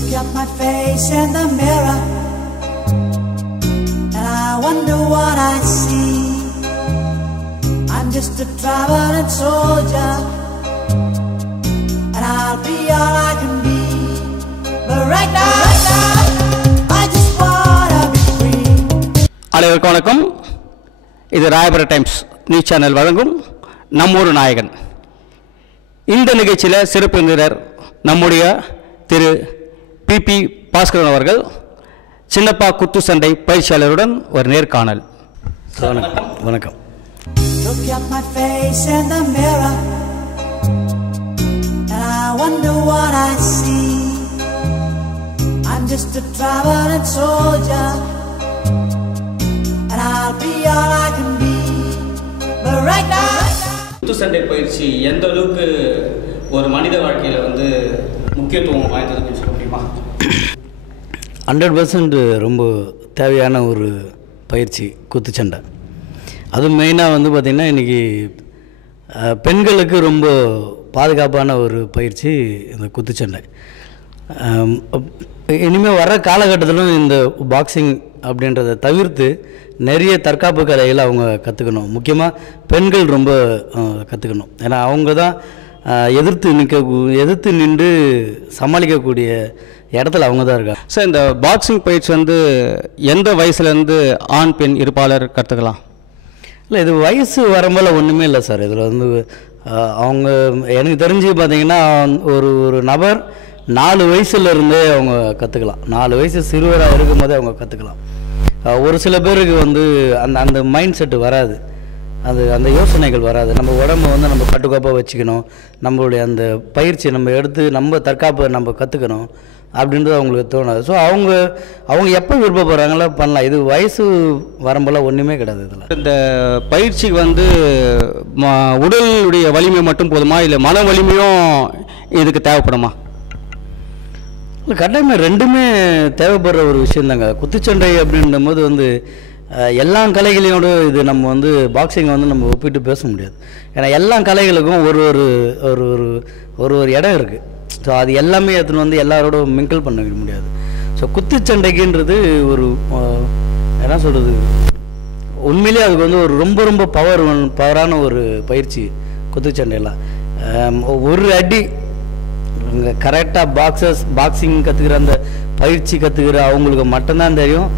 Look at my face in the mirror, and I wonder what I see. I'm just a traveling soldier, and I'll be all I can be. But right now, I just wanna be free. அனைவருக்கும் வணக்கம். இது ராயபுர times News channel வழங்கும் நம்மூர் நாயகன். இந்த நிகழ்ச்சியில் சிறப்பு விருந்தினர் நம்முடைய திரு பிபி பாஸ்கரன் அவர்கள் சின்னப்பா குத்து சண்டை பயிற்சியாளருடன் ஒரு நேர்காணல். வணக்கம். Look at my face in the mirror, and I wonder what I see. I'm just a traveling soldier, and I'll be all I can be. But right now, குத்து சண்டை பயிற்சி எந்த அளவுக்கு ஒரு மனித வாழ்க்கையில் முக்கியத்துவம் வாய்ந்ததுன்னு சொல்ல முடியுமா? 100% ரொம்ப தேவையான ஒரு பயிற்சி குத்துச்சண்டை. அதுவும் மெயினாக பார்த்திங்கன்னா இன்றைக்கி பெண்களுக்கு ரொம்ப பாதுகாப்பான ஒரு பயிற்சி இந்த குத்துச்சண்டை. இனிமேல் வர காலகட்டத்திலும் இந்த பாக்ஸிங் அப்படின்றத தவிர்த்து நிறைய தற்காப்பு கலைகளை அவங்க கற்றுக்கணும். முக்கியமாக பெண்கள் ரொம்ப கற்றுக்கணும். ஏன்னா அவங்க தான் எதிர்த்து நின்று சமாளிக்கக்கூடிய இடத்துல அவங்க தான் இருக்காங்க. சார், இந்த பாக்ஸிங் பயிற்சி எந்த வயசுலேருந்து ஆண் பெண் இருப்பாளர் கற்றுக்கலாம்? இல்லை, இது வயசு வரம்போல் ஒன்றுமே இல்லை சார். இதில் அவங்க எனக்கு தெரிஞ்சு பார்த்திங்கன்னா ஒரு நபர் 4 வயசுலேருந்தே அவங்க கற்றுக்கலாம். 4 வயசு சிறுவராக இருக்கும் போதே அவங்க கற்றுக்கலாம். ஒரு சில பேருக்கு அந்த மைண்ட் செட்டு வராது, அந்த யோசனைகள் வராது. நம்ம உடம்பை நம்ம கட்டுக்கோப்பாக வச்சுக்கணும், நம்மளுடைய அந்த பயிற்சியை நம்ம எடுத்து நம்ம தற்காப்பை நம்ம கற்றுக்கணும் அப்படின்றது அவங்களுக்கு தோணாது. ஸோ அவங்க எப்போ விருப்பப்படுறாங்களோ பண்ணலாம். இது வயசு வரம்பெல்லாம் ஒன்றுமே கிடையாது. இதில் இந்த பயிற்சிக்கு உடலுடைய வலிமை மட்டும் போதுமா, இல்லை மன வலிமையும் இதுக்கு தேவைப்படுமா? இல்லை, கட்டாயமாக ரெண்டுமே தேவைப்படுற ஒரு விஷயந்தாங்க. குத்துச்சண்டை அப்படின்னும் போது எல்லா கலைகளையோடு இது நம்ம பாக்ஸிங்கை நம்ம ஒப்பிட்டு பேச முடியாது. ஏன்னா எல்லா கலைகளுக்கும் ஒரு இடம் இருக்குது. ஸோ அது எல்லாமே எடுத்துன்னு எல்லாரோட மிங்கிள் பண்ண முடியாது. ஸோ குத்துச்சண்டைக்குன்றது என்ன சொல்கிறது, உண்மையிலே அதுக்கு ஒரு ரொம்ப பவரான ஒரு பயிற்சி குத்துச்சண்டையெல்லாம். ஒரு அடி கரெக்டாக பாக்ஸிங் கற்றுக்கிற அந்த பயிற்சி கற்றுக்கிற அவங்களுக்கு மட்டும்தான் தெரியும்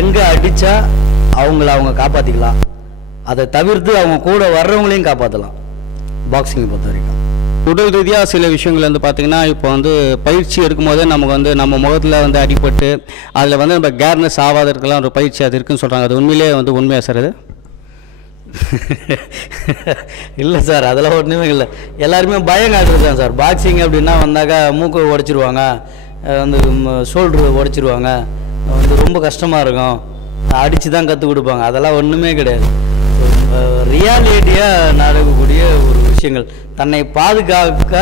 எங்கே அடித்தா அவங்க காப்பாற்றிக்கலாம். அதை தவிர்த்து அவங்க கூட வர்றவங்களையும் காப்பாற்றலாம் பாக்ஸிங்கை பொறுத்த வரைக்கும். உடல் ரீதியாக சில விஷயங்கள் பார்த்திங்கன்னா இப்போ பயிற்சி எடுக்கும்போது நமக்கு நம்ம முகத்தில் அடிபட்டு அதில் நம்ம கேர்னஸ் ஆகாததுக்கெல்லாம் ஒரு பயிற்சி அது இருக்குதுன்னு சொல்கிறாங்க. அது உண்மையிலே உண்மையாக சார்? அது இல்லை சார், அதெல்லாம் ஒன்றுமே இல்லை. எல்லாருமே பயம் காட்டுறது தான் சார். பாக்ஸிங் அப்படின்னா வந்தாக்கா மூக்கை உடச்சிருவாங்க, ஷோல்டரு உடச்சிருவாங்க, ரொம்ப கஷ்டமாக இருக்கும், அடித்து தான் கற்றுக் கொடுப்பாங்க. அதெல்லாம் ஒன்றுமே கிடையாது. ரியாலிட்டியாக நடக்கக்கூடிய ஒரு விஷயங்கள், தன்னை பாதுகாக்க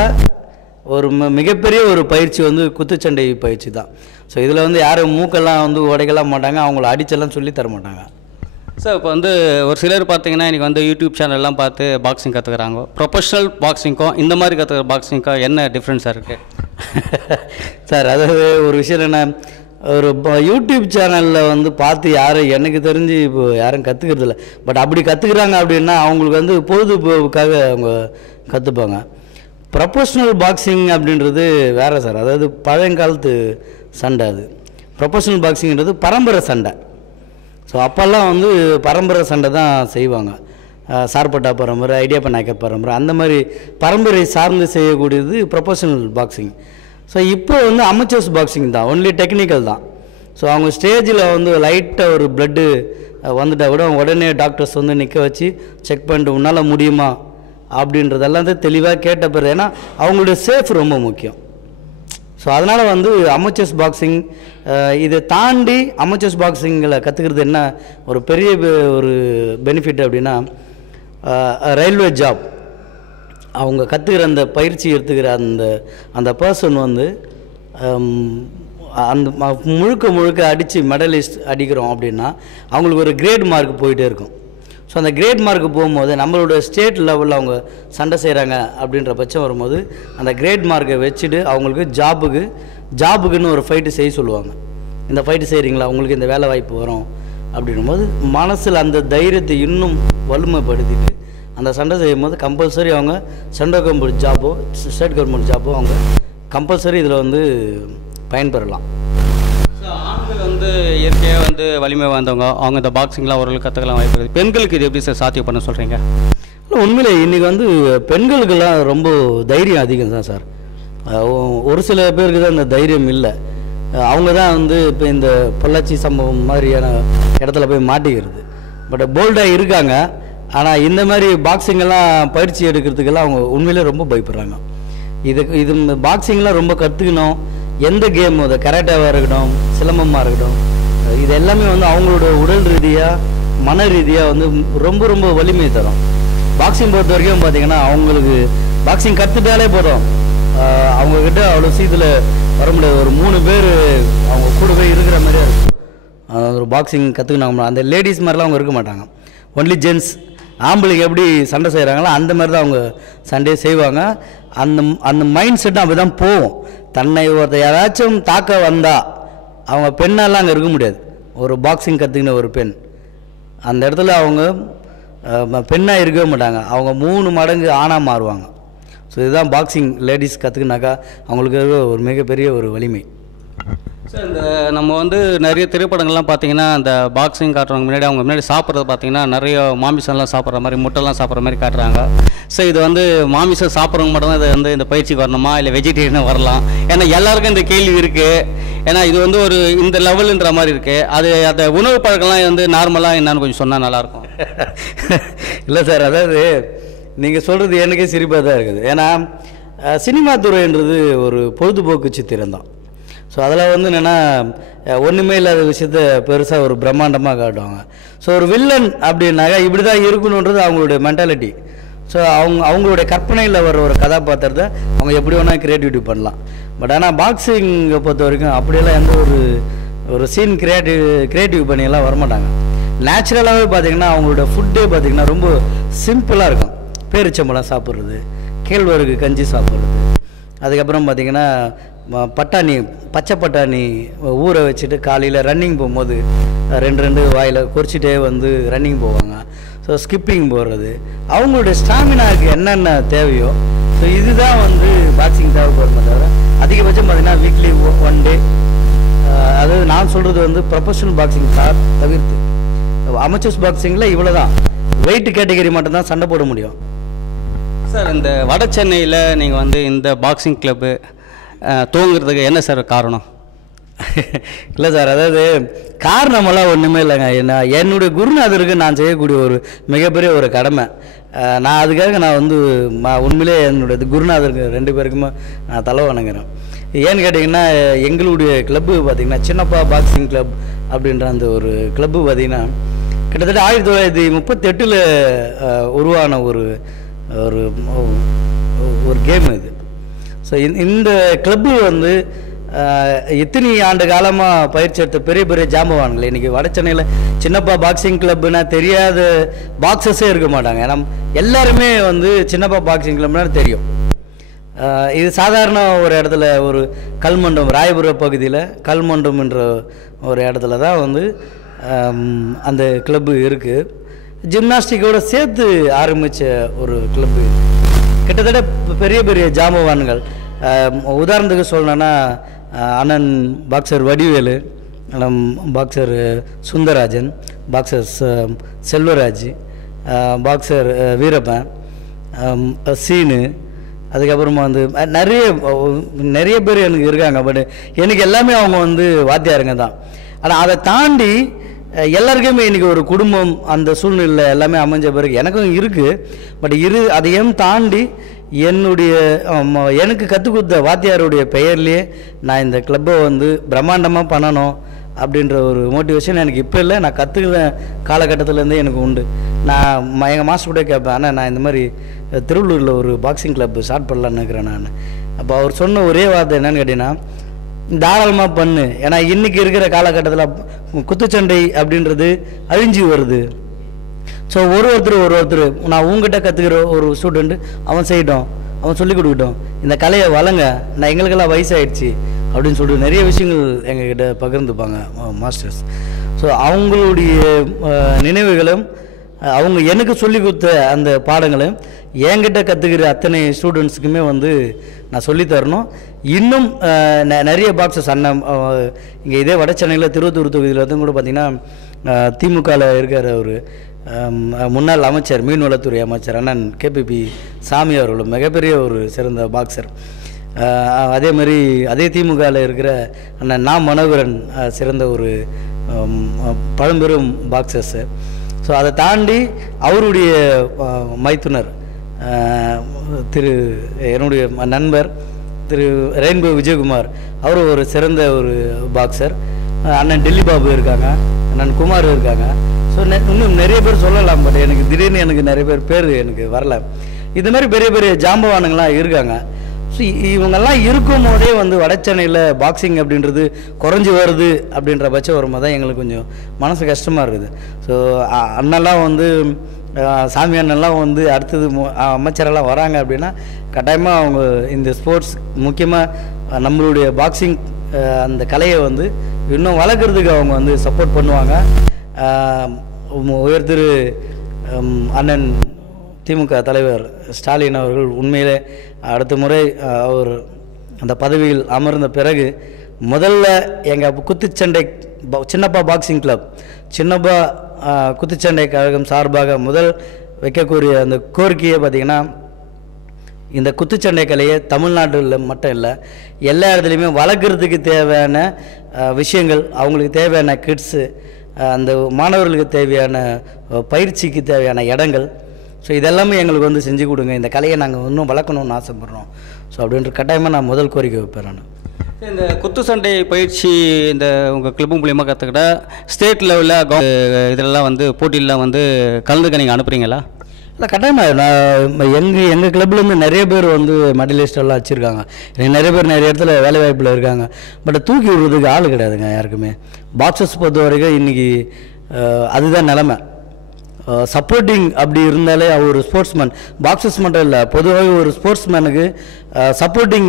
ஒரு மிகப்பெரிய ஒரு பயிற்சி குத்துச்சண்டை பயிற்சி தான். ஸோ இதில் யாரும் மூக்கெல்லாம் உடைக்கலாம் மாட்டாங்க, அவங்கள அடிச்செல்லாம் சொல்லி தர மாட்டாங்க. சார், இப்போ ஒரு சிலர் பார்த்திங்கன்னா இன்றைக்கி யூடியூப் சேனல்லாம் பார்த்து பாக்ஸிங் கற்றுக்குறாங்க. ப்ரொஃபஷ்னல் பாக்ஸிங்க்கும் இந்த மாதிரி கற்றுக்கிற பாக்ஸிங்க்கும் என்ன டிஃப்ரென்ஸாக இருக்குது? சார், அதாவது ஒரு விஷயம் என்ன, ஒரு யூடியூப் சேனலில் பார்த்து யாரும் எனக்கு தெரிஞ்சு இப்போ யாரும் கற்றுக்கிறதில்ல. பட் அப்படி கற்றுக்குறாங்க அப்படின்னா அவங்களுக்கு பொழுதுபோக்காக அவங்க கற்றுப்பாங்க. ப்ரொஃபஷ்னல் பாக்ஸிங் அப்படின்றது வேறு சார். அதாவது பழங்காலத்து சண்டை. அது ப்ரொஃபஷ்னல் பாக்ஸிங்கிறது பரம்பரை சண்டை. ஸோ அப்போல்லாம் பரம்பரை சண்டை தான் செய்வாங்க. சார்பட்டா பரம்பரை, ஐடியாப்பா நாயக்கர் பரம்பரை, அந்த மாதிரி பரம்பரை சார்ந்து செய்யக்கூடியது ப்ரொஃபஷ்னல் பாக்ஸிங். ஸோ இப்போ அமெச்சர்ஸ் பாக்ஸிங் தான், ஒன்லி டெக்னிக்கல் தான். ஸோ அவங்க ஸ்டேஜில் லைட்டாக ஒரு பிளட்டு வந்துட்டால் கூட உடனே டாக்டர்ஸ் நிற்க வச்சு செக் பண்ணிட்டு உன்னால் முடியுமா அப்படின்றதெல்லாம் தெளிவாக கேட்ட பிறகு, ஏன்னா அவங்களுடைய சேஃப் ரொம்ப முக்கியம். ஸோ அதனால் அமெச்சர்ஸ் பாக்ஸிங் இதை தாண்டி அமெச்சர்ஸ் பாக்ஸிங்கில் கற்றுக்கிறது என்ன ஒரு பெரிய ஒரு பெனிஃபிட் அப்படின்னா, ரயில்வே ஜாப் அவங்க கற்றுக்கிற அந்த பயிற்சி எடுத்துக்கிற அந்த பர்சன் அந்த முழுக்க அடித்து மெடலிஸ்ட் அடிக்கிறோம் அப்படின்னா அவங்களுக்கு ஒரு கிரேட் மார்க் போயிட்டே இருக்கும். ஸோ அந்த கிரேட் மார்க்கு போகும்போது நம்மளோட ஸ்டேட் லெவலில் அவங்க சண்டை செய்கிறாங்க அப்படின்ற பட்சம் வரும்போது அந்த கிரேட் மார்க்கை வச்சுட்டு அவங்களுக்கு ஜாபுக்கு ஜாபுக்குன்னு ஒரு ஃபைட்டு செய்ய சொல்லுவாங்க. இந்த ஃபைட்டு செய்கிறீங்களா, உங்களுக்கு இந்த வேலை வாய்ப்பு வரும் அப்படின்னும்போது மனசில் அந்த தைரியத்தை இன்னும் வலிமைப்படுத்திட்டு அந்த சண்டை செய்யும் போது கம்பல்சரி அவங்க சென்ட்ரல் கவர்மெண்ட் ஜாபோ ஸ்டேட் கவர்மெண்ட் ஜாபோ அவங்க கம்பல்சரி இதில் வந்து பயன்பெறலாம். ஸோ ஆண்கள் வந்து இயற்கையாக வந்து வலிமை வாய்ந்தவங்க, அவங்க இந்த பாக்ஸிங்லாம் ஓரளவுக்கு கற்றுக்கலாம் வாய்ப்பு இருக்குது. பெண்களுக்கு இது எப்படி சார் சாத்தியம் பண்ண சொல்கிறீங்க? இல்லை, உண்மையிலே இன்றைக்கி வந்து பெண்களுக்கெல்லாம் ரொம்ப தைரியம் அதிகம் தான் சார். ஒரு சில பேருக்கு தான் அந்த தைரியம் இல்லை. அவங்க தான் வந்து இப்போ இந்த பொள்ளாச்சி சம்பவம் மாதிரியான இடத்துல போய் மாட்டிக்கிறது. பட் போல்டாக இருக்காங்க. ஆனால் இந்த மாதிரி பாக்ஸிங்கெல்லாம் பயிற்சி எடுக்கிறதுக்கெல்லாம் அவங்க உண்மையிலே ரொம்ப பயப்படுறாங்க. இது பாக்ஸிங்லாம் ரொம்ப கற்றுக்கணும். எந்த கேம், அது கராட்டாவாக இருக்கட்டும், சிலம்பமாக இருக்கட்டும், இது எல்லாமே வந்து அவங்களோட உடல் ரீதியாக மன ரீதியாக வந்து ரொம்ப ரொம்ப வலிமை தரும். பாக்ஸிங் பொறுத்த வரைக்கும் பார்த்திங்கன்னா அவங்களுக்கு பாக்ஸிங் கற்றுட்டாலே போதும், அவங்கக்கிட்ட அவ்வளோ சீக்கிரத்தில் வர முடியாது. ஒரு 3 பேர் அவங்க கூட போய் இருக்கிற மாதிரியே இருக்கும். ஒரு பாக்ஸிங் கற்றுக்கினாங்க. அந்த லேடிஸ் மாதிரிலாம் அவங்க இருக்க மாட்டாங்க. Only gents. ஆம்பளைக்கு எப்படி சண்டை செய்கிறாங்களோ அந்த மாதிரி தான் அவங்க சண்டையை செய்வாங்க. அந்த மைண்ட் செட்டும் அப்படி தான் போகும். தன்னை ஒருத்தர் யாராச்சும் தாக்க வந்தால் அவங்க பெண்ணெல்லாம் அங்கே இருக்க முடியாது. ஒரு பாக்ஸிங் கற்றுக்கின ஒரு பெண் அந்த இடத்துல அவங்க பெண்ணாக இருக்கவே மாட்டாங்க. அவங்க 3 மடங்கு ஆணாக மாறுவாங்க. ஸோ இதுதான் பாக்ஸிங் லேடிஸ் கற்றுக்கினாக்கா அவங்களுக்கு ஒரு மிகப்பெரிய ஒரு வலிமை. சார், இந்த நம்ம வந்து நிறைய திரைப்படங்கள்லாம் பார்த்தீங்கன்னா அந்த பாக்ஸிங் காட்டுறவங்க முன்னாடி சாப்பிட்றது பார்த்தீங்கன்னா நிறைய மாமிசம்லாம் சாப்பிட்ற மாதிரி, முட்டைலாம் சாப்பிட்ற மாதிரி காட்டுறாங்க. ஸோ இது வந்து மாமிசம் சாப்பிட்றவங்க மட்டும்தான் இது வந்து இந்த பயிற்சிக்கு வரணுமா, இல்லை வெஜிடேரியனாக வரலாம்? ஏன்னா எல்லாருக்கும் இந்த கேள்வி இருக்குது. ஏன்னா இது வந்து ஒரு இந்த லெவலுன்ற மாதிரி இருக்குது. அது அந்த உணவு பழக்கம்லாம் வந்து நார்மலாக என்னன்னு கொஞ்சம் சொன்னால் நல்லாயிருக்கும். இல்லை சார், அதாவது நீங்கள் சொல்கிறது எனக்கே சிரிப்பாக தான் இருக்குது. ஏன்னா சினிமா துறைன்றது ஒரு பொழுதுபோக்கு சித்திரம் தான். ஸோ அதில் வந்து என்னென்னா ஒன்றுமே இல்லாத விஷயத்த பெருசாக ஒரு பிரம்மாண்டமாக காட்டுவாங்க. ஸோ ஒரு வில்லன் அப்படின்னாக்கா இப்படி தான் இருக்கணுன்றது அவங்களுடைய மென்டாலிட்டி. ஸோ அவங்களுடைய கற்பனையில் வர ஒரு கதாபாத்திரத்தை அவங்க எப்படி வேணால் க்ரியேட்டிவிட்டி பண்ணலாம். பட் ஆனால் பாக்ஸிங்கை பொறுத்த வரைக்கும் அப்படியெல்லாம் எந்த ஒரு சீன் க்ரியேட்டிவ் பண்ணியெல்லாம் வரமாட்டாங்க. நேச்சுரலாகவே பார்த்திங்கன்னா அவங்களோட ஃபுட்டே பார்த்திங்கன்னா ரொம்ப சிம்பிளாக இருக்கும். பேரிச்சம்பழம் சாப்பிட்றது, கேழ்வரகு கஞ்சி சாப்பிட்றது, அதுக்கப்புறம் பார்த்திங்கன்னா பச்சை பட்டாணி ஊற வச்சுட்டு காலையில் ரன்னிங் போகும்போது 2 வாயில் குறிச்சிட்டே வந்து ரன்னிங் போவாங்க. ஸோ ஸ்கிப்பிங் போடுறது, அவங்களுடைய ஸ்டாமினாவுக்கு என்னென்ன தேவையோ. ஸோ இதுதான் வந்து பாக்ஸிங் தேவைப்படுறத தவிர அதிகபட்சம் பார்த்திங்கன்னா வீக்லி 1 டே. அதாவது நான் சொல்கிறது வந்து ப்ரொஃபஷனல் பாக்ஸிங் தவிர்த்து அமெச்சர்ஸ் பாக்ஸிங்கில் இவ்வளோ தான் வெயிட் கேட்டகரி மட்டும்தான் சண்டை போட முடியும். சார், இந்த வட சென்னையில் நீங்கள் வந்து இந்த பாக்ஸிங் கிளப்பு தூங்குறதுக்கு என்ன சார் காரணம்? இல்லை சார், அதாவது காரணமெல்லாம் ஒன்றுமே இல்லைங்க. என்னுடைய குருநாதருக்கு நான் செய்யக்கூடிய ஒரு மிகப்பெரிய ஒரு கடமை. நான் அதுக்காக நான் வந்து உண்மையிலே என்னுடைய குருநாதருக்கு 2 பேருக்குமே நான் தலை வணங்குறேன். ஏன்னு கேட்டிங்கன்னா எங்களுடைய கிளப்பு பார்த்திங்கன்னா சின்னப்பா பாக்ஸிங் கிளப் அப்படின்ற அந்த ஒரு கிளப்பு பார்த்திங்கன்னா கிட்டத்தட்ட 1938 உருவான ஒரு கேம் இது. ஸோ இந்த கிளப்பு வந்து இத்தனை ஆண்டு காலமாக பயிற்சி எடுத்த பெரிய பெரிய ஜாம்பவான்கள் இன்றைக்கி வட சென்னையில் சின்னப்பா பாக்ஸிங் கிளப்புனா தெரியாத பாக்ஸஸே இருக்க மாட்டாங்க. ஏன்னா எல்லாருமே வந்து சின்னப்பா பாக்ஸிங் கிளப்னா தெரியும். இது சாதாரண ஒரு இடத்துல ஒரு கல்மண்டம், ராயபுர பகுதியில் கல்மண்டம் என்ற ஒரு இடத்துல தான் வந்து அந்த கிளப்பு இருக்குது. ஜிம்னாஸ்டிக்கோடு சேர்த்து ஆரம்பித்த ஒரு கிளப்பு. கிட்டத்தட்ட பெரிய பெரிய ஜாம்பவான்கள், உதாரணத்துக்கு சொல்லணுன்னா அண்ணன் boxer Vadivelu, boxer Sundararajan, boxer Selvaraj, boxer Veerappan, Seenu, அதுக்கப்புறமா வந்து நிறைய பேர் எனக்கு இருக்காங்க. பட் எனக்கு எல்லாமே அவங்க வந்து வாத்தியாருங்க தான். ஆனால் அதை தாண்டி எல்லாருக்குமே இன்றைக்கி ஒரு குடும்பம் அந்த சூழ்நிலை எல்லாமே அமைஞ்ச பிறகு எனக்கும் இருக்குது. பட் அதையும் தாண்டி எனக்கு கற்றுக் கொடுத்த வாத்தியாருடைய பெயர்லேயே நான் இந்த கிளப்பை வந்து பிரம்மாண்டமாக பண்ணணும் அப்படின்ற ஒரு மோட்டிவேஷன் எனக்கு இப்போ இல்லை. நான் கற்றுக்கிற காலகட்டத்திலேருந்தே எனக்கு உண்டு. நான் எங்கள் மாஸ்டர் கூட கேட்பேன், ஆனால் நான் இந்த மாதிரி திருவள்ளூரில் ஒரு பாக்ஸிங் கிளப் ஸ்டார்ட் பண்ணலான்னு இருக்கிறேன் நான். அப்போ அவர் சொன்ன ஒரே வார்த்தை என்னன்னு கேட்டிங்கன்னா, தாராளமாக பண்ணு. ஏன்னா இன்றைக்கி இருக்கிற காலகட்டத்தில் குத்துச்சண்டை அப்படின்றது அழிஞ்சு வருது. ஸோ ஒருத்தர் நான் உங்ககிட்ட கற்றுக்கிற ஒரு ஸ்டூடெண்ட்டு அவன் செய்யட்டும், அவன் சொல்லிக் கொடுக்கட்டும், இந்த கலையை வளங்க. நான் எங்களுக்கெல்லாம் வயசாகிடுச்சு அப்படின்னு சொல்லிட்டு நிறைய விஷயங்கள் எங்ககிட்ட பகிர்ந்துப்பாங்க மாஸ்டர்ஸ். ஸோ அவங்களுடைய நினைவுகளும் அவங்க எனக்கு சொல்லி கொடுத்த அந்த பாடங்களும் என்கிட்ட கற்றுக்கிற அத்தனை ஸ்டூடெண்ட்ஸுக்குமே வந்து நான் சொல்லித்தரணும். இன்னும் நிறைய பாக்ஸஸ் அண்ணன் இங்கே இதே வட சென்னையில் திருவத்தூர் தொகுதியில் வந்து கூட பார்த்திங்கன்னா திமுகவில் இருக்கிற ஒரு முன்னாள் அமைச்சர், மீன்வளத்துறை அமைச்சர் அண்ணன் கேபிபி சாமி அவர்களும் மிகப்பெரிய ஒரு சிறந்த பாக்ஸர். அதே மாதிரி அதே திமுகவில் இருக்கிற அண்ணன் மனோகரன் சிறந்த ஒரு பழம்பெரும் பாக்ஸர்ஸு. ஸோ அதை தாண்டி அவருடைய மைத்துனர் என்னுடைய நண்பர் திரு ரெயின்போ விஜயகுமார், அவர் ஒரு சிறந்த ஒரு பாக்ஸர். அண்ணன் டெல்லி பாபு இருக்காங்க, அண்ணன் குமார் இருக்காங்க. ஸோ இன்னும் நிறைய பேர் சொல்லலாம், பட் எனக்கு திடீர்னு எனக்கு நிறைய பேர் எனக்கு வரல. இது மாதிரி பெரிய பெரிய ஜாம்பவானுங்களாம் இருக்காங்க. ஸோ இவங்கெல்லாம் இருக்கும் போதே வந்து வடச்சென்னையில் பாக்ஸிங் அப்படின்றது குறைஞ்சி வருது அப்படின்ற பட்சம் வரும்போது தான் எங்களுக்கு கொஞ்சம் மனசு கஷ்டமாக இருக்குது. ஸோ அண்ணெல்லாம் வந்து சாமி அண்ணெல்லாம் வந்து அடுத்தது அமைச்சரெல்லாம் வராங்க அப்படின்னா கட்டாயமாக அவங்க இந்த ஸ்போர்ட்ஸ் முக்கியமாக நம்மளுடைய பாக்ஸிங் அந்த கலையை வந்து இன்னும் வளர்க்குறதுக்கு அவங்க வந்து சப்போர்ட் பண்ணுவாங்க. உயர்திரு அண்ணன் திமுக தலைவர் ஸ்டாலின் அவர்கள் உண்மையிலே அடுத்த முறை அவர் அந்த பதவியில் அமர்ந்த பிறகு முதல்ல எங்கள் குத்துச்சண்டை சின்னப்பா பாக்ஸிங் கிளப், சின்னப்பா குத்துச்சண்டை கழகம் சார்பாக முதல் வைக்கக்கூடிய அந்த கோரிக்கையை பார்த்திங்கன்னா, இந்த குத்துச்சண்டை கலையை தமிழ்நாட்டில் மட்டும் இல்லை எல்லா இடத்துலையுமே வளர்க்குறதுக்கு தேவையான விஷயங்கள், அவங்களுக்கு தேவையான கிட்ஸு, அந்த மாணவர்களுக்கு தேவையான பயிற்சிக்கு தேவையான இடங்கள், ஸோ இதெல்லாமே எங்களுக்கு வந்து செஞ்சு கொடுங்க. இந்த கலையை நாங்கள் இன்னும் வளர்க்கணும்னு ஆசைப்பட்றோம். ஸோ அப்படின்ற கட்டாயமாக நான் முதல் கோரிக்கை வைப்பேன். நான் இந்த குத்து சண்டை பயிற்சி இந்த உங்கள் கிளப்பு மூலிமா கற்றுக்கிட்ட ஸ்டேட் லெவலில் இதெல்லாம் வந்து போட்டியெலாம் வந்து கலந்துக்க நீங்கள் அனுப்புகிறீங்களா? இல்லை, கட்டாயமாக. நான் எங்கள் கிளப்லேருந்து நிறைய பேர் வந்து மெடலிஸ்டெல்லாம் வச்சுருக்காங்க. நிறைய பேர் நிறைய இடத்துல வேலை வாய்ப்பில் இருக்காங்க. பட் தூக்கி விடுறதுக்கு ஆள் கிடையாதுங்க யாருக்குமே. பாக்ஸர்ஸ் பொறுத்த வரைக்கும் இன்றைக்கி அதுதான் நிலமை. சப்போர்ட்டிங் அப்படி இருந்தாலே ஒரு ஸ்போர்ட்ஸ்மேன், பாக்ஸர்ஸ் மட்டும் இல்லை, பொதுவாக ஒரு ஸ்போர்ட்ஸ்மேனுக்கு சப்போர்ட்டிங்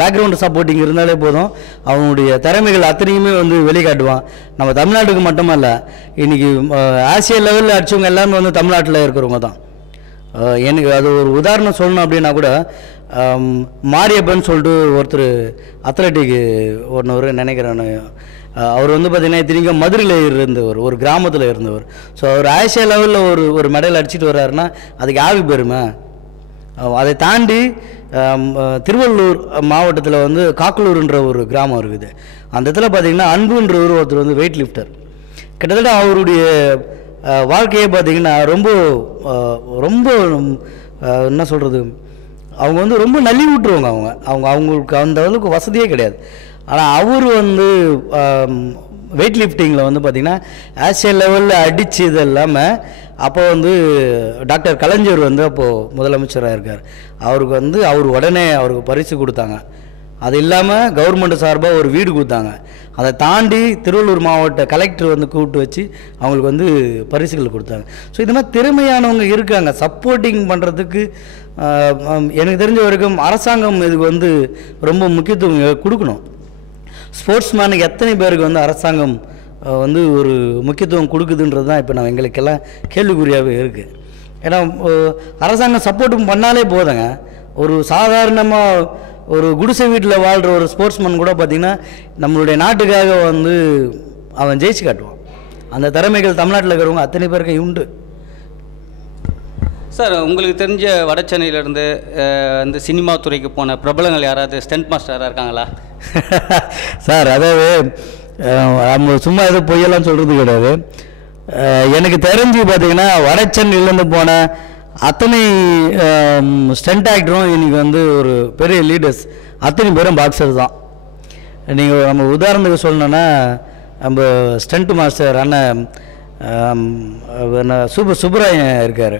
பேக்ரவுண்டு சப்போர்ட்டிங் இருந்தாலே போதும். அவனுடைய திறமைகள் அத்தனையுமே வந்து வெளிக்காட்டுவான். நம்ம தமிழ்நாட்டுக்கு மட்டுமல்ல, இன்றைக்கி ஆசியா லெவலில் அடித்தவங்க எல்லாமே வந்து தமிழ்நாட்டில் இருக்கிறவங்க தான். எனக்கு அது ஒரு உதாரணம் சொல்லணும் அப்படின்னா கூட, மாரியப்பன் சொல்லிட்டு ஒருத்தர் அத்லட்டிக்கு ஒன்று நினைக்கிறேன். அவர் வந்து பார்த்திங்கன்னா இத்தனைக்கும் மதுரையில் இருந்தவர், ஒரு கிராமத்தில் இருந்தவர். ஸோ அவர் ஆசியா லெவலில் ஒரு மெடல் அடிச்சுட்டு வர்றாருன்னா அதுக்கு யாருக்கு பெருமை? அதை தாண்டி திருவள்ளூர் மாவட்டத்தில் வந்து காக்கலூர்ன்ற ஒரு கிராமம் இருக்குது. அந்த இடத்துல பார்த்திங்கன்னா அன்புன்றவர் ஒருத்தர் வந்து வெயிட் லிஃப்டர். கிட்டத்தட்ட அவருடைய வாழ்க்கையை பார்த்திங்கன்னா ரொம்ப ரொம்ப என்ன சொல்கிறது, அவங்க வந்து ரொம்ப நள்ளி விட்டுருவாங்க. அவங்களுக்கு அந்த அளவுக்கு வசதியே கிடையாது. ஆனால் அவர் வந்து வெயிட் லிஃப்டிங்கில் வந்து பார்த்திங்கன்னா ஆசியா லெவலில் அடித்தது இல்லாமல் அப்போ வந்து டாக்டர் கலைஞர் வந்து அப்போது முதலமைச்சராக இருக்கார். அவருக்கு வந்து உடனே அவருக்கு பரிசு கொடுத்தாங்க. அது இல்லாமல் கவர்மெண்ட் சார்பாக ஒரு வீடு கொடுத்தாங்க. அதை தாண்டி திருவள்ளூர் மாவட்ட கலெக்டர் வந்து கூப்பிட்டு வச்சு அவங்களுக்கு வந்து பரிசுகள் கொடுத்தாங்க. ஸோ இது மாதிரி திறமையானவங்க இருக்காங்க. சப்போர்ட்டிங் பண்ணுறதுக்கு எனக்கு தெரிஞ்ச வரைக்கும் அரசாங்கம் இதுக்கு வந்து ரொம்ப முக்கியத்துவம் கொடுக்கணும். ஸ்போர்ட்ஸ்மேனுக்கு எத்தனை பேருக்கு வந்து அரசாங்கம் வந்து ஒரு முக்கியத்துவம் கொடுக்குதுன்றது தான் இப்போ நான் எங்களுக்கெல்லாம் கேள்விக்குறியாகவே இருக்குது. ஏன்னா அரசாங்கம் சப்போர்ட்டும் பண்ணாலே போதுங்க. ஒரு சாதாரணமாக ஒரு குடிசை வீட்டில் வாழ்கிற ஒரு ஸ்போர்ட்ஸ்மேன் கூட பார்த்திங்கன்னா நம்மளுடைய நாட்டுக்காக வந்து அவன் ஜெயிச்சு காட்டுவான். அந்த திறமைகள் தமிழ்நாட்டில் இருக்கிறவங்க அத்தனை பேருக்கு உண்டு. சார், உங்களுக்கு தெரிஞ்ச வட சென்னையிலேருந்து இந்த சினிமா துறைக்கு போன பிரபலங்கள் யாராவது ஸ்டண்ட் மாஸ்டர் யாராக இருக்காங்களா? சார், அதாவது நம்ம சும்மா எதுவும் பொய்யெல்லாம் சொல்கிறது கிடையாது. எனக்கு தெரிஞ்சு பார்த்திங்கன்னா வட சென்னையிலேருந்து போன அத்தனை ஸ்டண்ட் ஆக்டரும் இன்றைக்கி வந்து ஒரு பெரிய லீடர்ஸ், அத்தனை பேரும் பாக்ஸர் தான். நீங்கள் நம்ம உதாரணத்துக்கு சொல்லணுன்னா, நம்ம ஸ்டண்ட் மாஸ்டர் அண்ணன் சுப்பராயன் இருக்கார்.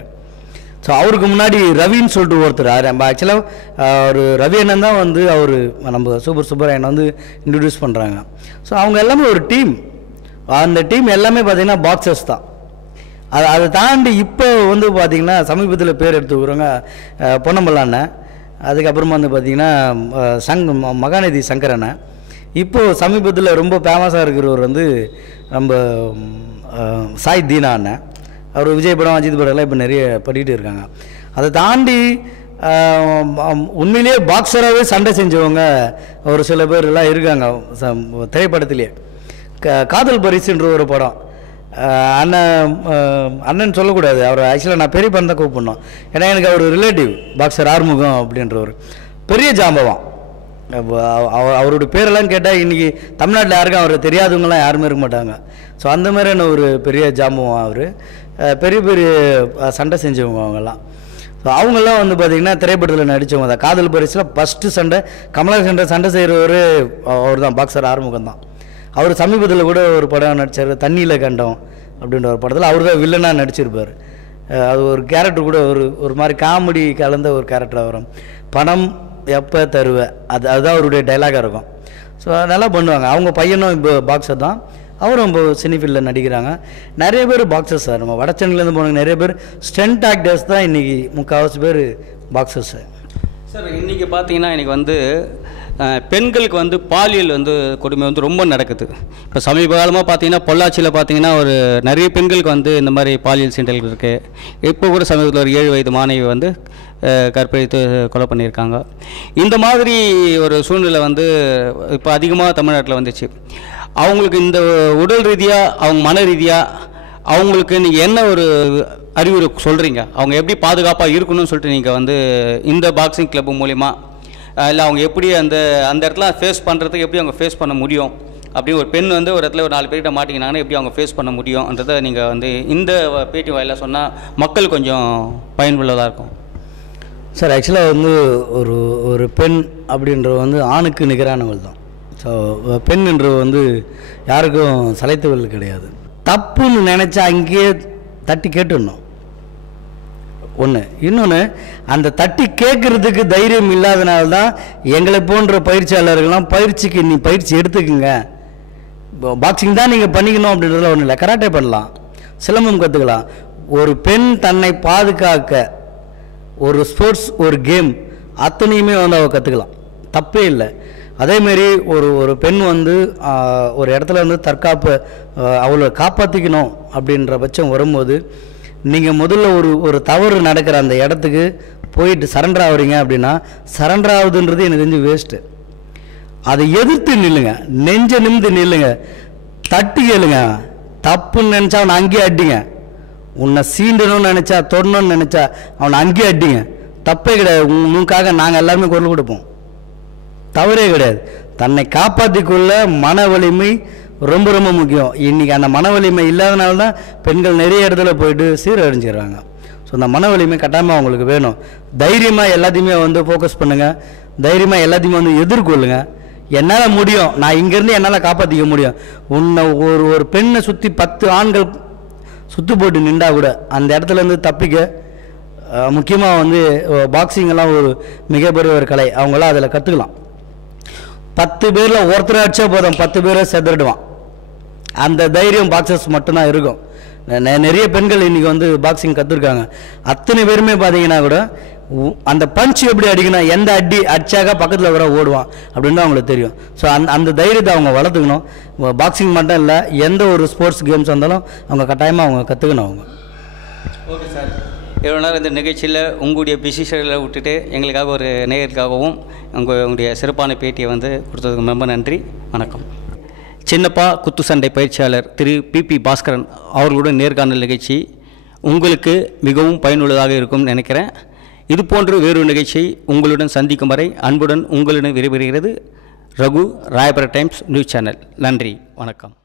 ஸோ அவருக்கு முன்னாடி ரவின்னு சொல்லிட்டு ஒருத்தர், நம்ம ஆக்சுவலாக ஒரு ரவி அண்ணன் தான் வந்து அவர் நம்ம சுப்பராயனை வந்து இன்ட்ரடியூஸ் பண்ணுறாங்க. ஸோ அவங்க எல்லாமே ஒரு டீம். அந்த டீம் எல்லாமே பார்த்திங்கன்னா பாக்ஸர்ஸ் தான். அதை தாண்டி இப்போ வந்து பார்த்திங்கன்னா சமீபத்தில் பேர் எடுத்துக்கிறவங்க பொன்னம்பல அண்ணன், அதுக்கப்புறமா வந்து பார்த்திங்கன்னா மகாநதி சங்கர் அண்ணன், இப்போது சமீபத்தில் ரொம்ப ஃபேமஸாக இருக்கிறவர் வந்து நம்ம சாய் தீனா அண்ணன். அவர் விஜய் படம் அஜித் படம்லாம் இப்போ நிறைய பண்ணிகிட்டு இருக்காங்க. அதை தாண்டி உண்மையிலேயே பாக்ஸராகவே சண்டை செஞ்சவங்க ஒரு சில பேர் எல்லாம் இருக்காங்க திரைப்படத்திலேயே. காதல் பரிசுன்ற ஒரு படம், அண்ணன் சொல்லக்கூடாது, அவர் ஆக்சுவலாக நான் பெரிய படம் தான் கூப்பிடணும். ஏன்னா எனக்கு அவர் ரிலேட்டிவ் பாக்ஸர் ஆறுமுகம் அப்படின்றவர் பெரிய ஜாம்பவான். அவருடைய பேரெல்லாம் கேட்டால் இன்றைக்கி தமிழ்நாட்டில் யாருக்கும் அவர் தெரியாதவங்களாம் யாருமே இருக்க மாட்டாங்க. ஸோ அந்த மாதிரியான ஒரு பெரிய ஜாம்பவான் அவர். பெரிய பெரிய சண்டை செஞ்சவங்க அவங்கெல்லாம். ஸோ அவங்கெல்லாம் வந்து பார்த்திங்கன்னா திரைப்படத்தில் நடித்தவங்க தான். காதல் பரிசில் ஃபஸ்ட்டு சண்டை கமலஹாசன் சண்டை செய்கிறவர் அவர் தான், பாக்ஸர் ஆறுமுகம் தான். அவர் சமீபத்தில் கூட ஒரு படம் நடித்தார், தண்ணியில் கண்டம் அப்படின்ற ஒரு படத்தில் அவர் தான் வில்லனாக நடிச்சிருப்பார். அது ஒரு கேரக்டர் கூட ஒரு மாதிரி காமெடி கலந்த ஒரு கேரக்டராக வரும். பணம் எப்போ தருவேன் அதுதான் அவருடைய டைலாகாக இருக்கும். ஸோ நல்லா பண்ணுவாங்க. அவங்க பையனும் இப்போ பாக்ஸர் தான், அவரும் இப்போ சினிஃபீல்டில் நடிக்கிறாங்க. நிறைய பேர் பாக்ஸர்ஸ் சார். நம்ம வட சென்னையிலேருந்து போனவங்க நிறைய பேர் ஸ்டண்ட் ஆக்டர்ஸ் தான் இன்றைக்கி முக்கால்வாசி பேர் பாக்ஸர்ஸ் சார். இன்றைக்கி பார்த்தீங்கன்னா எனக்கு வந்து பெண்களுக்கு வந்து பாலியல் வந்து கொடுமை வந்து ரொம்ப நடக்குது. இப்போ சமீப காலமாக பார்த்தீங்கன்னா பொள்ளாச்சியில் பார்த்தீங்கன்னா ஒரு நிறைய பெண்களுக்கு வந்து இந்த மாதிரி பாலியல் சீண்டல்கள் இருக்குது. இப்போ கூட சமீபத்தில் ஒரு 7 வயது மாணவி வந்து கற்பழித்து கொலை பண்ணியிருக்காங்க. இந்த மாதிரி ஒரு சூழ்நிலை வந்து இப்போ அதிகமாக தமிழ்நாட்டில் வந்துச்சு. அவங்களுக்கு இந்த உடல் ரீதியாக அவங்க மன ரீதியாக அவங்களுக்கு நீங்கள் என்ன ஒரு அறிவுரை சொல்கிறீங்க? அவங்க எப்படி பாதுகாப்பாக இருக்கணும்னு சொல்லிட்டு நீங்கள் வந்து இந்த பாக்ஸிங் கிளப் மூலிமா இல்லை அவங்க எப்படி அந்த இடத்துல ஃபேஸ் பண்ணுறதுக்கு எப்படி அவங்க ஃபேஸ் பண்ண முடியும் அப்படின்னு ஒரு பெண் வந்து ஒரு இடத்துல ஒரு 4 பேர்கிட்ட மாட்டிக்கினாங்கன்னா எப்படி அவங்க ஃபேஸ் பண்ண முடியும்ன்றதை நீங்கள் வந்து இந்த பேட்டி வாயிலாக சொன்னால் மக்கள் கொஞ்சம் பயனுள்ளதாக இருக்கும் சார். ஆக்சுவலாக வந்து ஒரு பெண் அப்படின்ற வந்து ஆணுக்கு நிகரானவள் தான். ஸோ பெண்ன்ற வந்து யாருக்கும் சளைத்தவள் கிடையாது. தப்புன்னு நினச்சா அங்கேயே தட்டி கேட்டுடணும் ஒன்று. இன்னொன்று, அந்த தட்டி கேட்குறதுக்கு தைரியம் இல்லாதனால்தான் எங்களை போன்ற பயிற்சியாளர்கள்லாம் பயிற்சிக்கு நீ பயிற்சி எடுத்துக்குங்க, பாக்ஸிங் தான் நீங்கள் பண்ணிக்கணும் அப்படின்றதுல ஒன்றும் இல்லை. கராட்டே பண்ணலாம், சிலம்பம் கற்றுக்கலாம். ஒரு பெண் தன்னை பாதுகாக்க ஒரு ஸ்போர்ட்ஸ் ஒரு கேம் அத்தனையுமே வந்து அவள் கற்றுக்கலாம், தப்பே இல்லை. அதேமாரி ஒரு பெண் வந்து ஒரு இடத்துல வந்து தற்காப்பு அவளை காப்பாற்றிக்கணும் அப்படின்ற பட்சம் வரும்போது நீங்கள் முதல்ல ஒரு தவறு நடக்கிற அந்த இடத்துக்கு போயிட்டு சரண்டர் ஆகுறீங்க அப்படின்னா, சரண்டர் ஆகுதுன்றது எனக்கு தெரிஞ்சு வேஸ்ட்டு. அதை எதிர்த்து நில்லுங்க, நெஞ்ச நிமிந்து நில்லுங்க, தட்டி கேளுங்க. தப்புன்னு நினச்சா அவனை அங்கேயே அடிங்க. உன்னை சீண்டணும்னு நினச்சா தொடணும்னு நினச்சா அவனை அங்கேயே அடிங்க. தப்பே கிடையாது. உங்களுக்காக நாங்கள் எல்லாருமே குரல் கொடுப்போம், தவறே கிடையாது. தன்னை காப்பாற்றிக்கொள்ள மன வலிமை ரொம்ப ரொம்ப முக்கியம். இன்றைக்கி அந்த மன வலிமை இல்லாதனால தான் பெண்கள் நிறைய இடத்துல போயிட்டு சீரழிஞ்சிடுறாங்க. ஸோ அந்த மன வலிமை கட்டாயமாக அவங்களுக்கு வேணும். தைரியமாக எல்லாத்தையுமே வந்து ஃபோக்கஸ் பண்ணுங்கள், தைரியமாக எல்லாத்தையுமே வந்து எதிர்கொள்ளுங்க. என்னால் முடியும், நான் இங்கேருந்து என்னால் காப்பாற்றிக்க முடியும். உன்னை ஒரு பெண்ணை சுற்றி 10 ஆண்கள் சுற்று போட்டு நின்றா கூட அந்த இடத்துலேருந்து தப்பிக்க முக்கியமாக வந்து பாக்ஸிங்கெல்லாம் ஒரு மிகப்பெரிய ஒரு கலை. அவங்களாம் அதில் கற்றுக்கலாம். 10 பேரில் ஒருத்தரை அடித்தா போதும், 10 பேரை செதறிடுவான். அந்த தைரியம் பாக்ஸர்ஸ் மட்டும்தான் இருக்கும். நிறைய பெண்கள் இன்றைக்கி வந்து பாக்ஸிங் கற்றுருக்காங்க. அத்தனை பேருமே பார்த்தீங்கன்னா கூட அந்த பஞ்ச் எப்படி அடிக்கணும், எந்த அடி அடிச்சாக்கா பக்கத்தில் கூட ஓடுவான் அப்படின்னு அவங்களுக்கு தெரியும். ஸோ அந்த தைரியத்தை அவங்க வளர்த்துக்கணும். பாக்ஸிங் மட்டும் இல்லை, எந்த ஒரு ஸ்போர்ட்ஸ் கேம்ஸ் வந்தாலும் அவங்க கட்டாயமாக அவங்க கற்றுக்கணும். அவங்க ஓகே சார், இவ்வளோ நேரம் இந்த நிகழ்ச்சியில் உங்களுடைய பிஸி ஷெடியூலை விட்டுட்டு எங்களுக்காக ஒரு நேயருக்காகவும் உங்களுடைய சிறப்பான பேட்டியை வந்து கொடுத்ததுக்கு ரொம்ப நன்றி. வணக்கம். சின்னப்பா குத்துச்சண்டை பயிற்சியாளர் திரு பிபி பாஸ்கரன் அவர்களுடன் நேர்காணல் நிகழ்ச்சி உங்களுக்கு மிகவும் பயனுள்ளதாக இருக்கும்னு நினைக்கிறேன். இது போன்ற வேறொரு நிகழ்ச்சி உங்களுடன் சந்திக்கும் வரை அன்புடன் உங்களுடன் விடைபெறுகிறது Raghu, Royapuram Times News channel. நன்றி, வணக்கம்.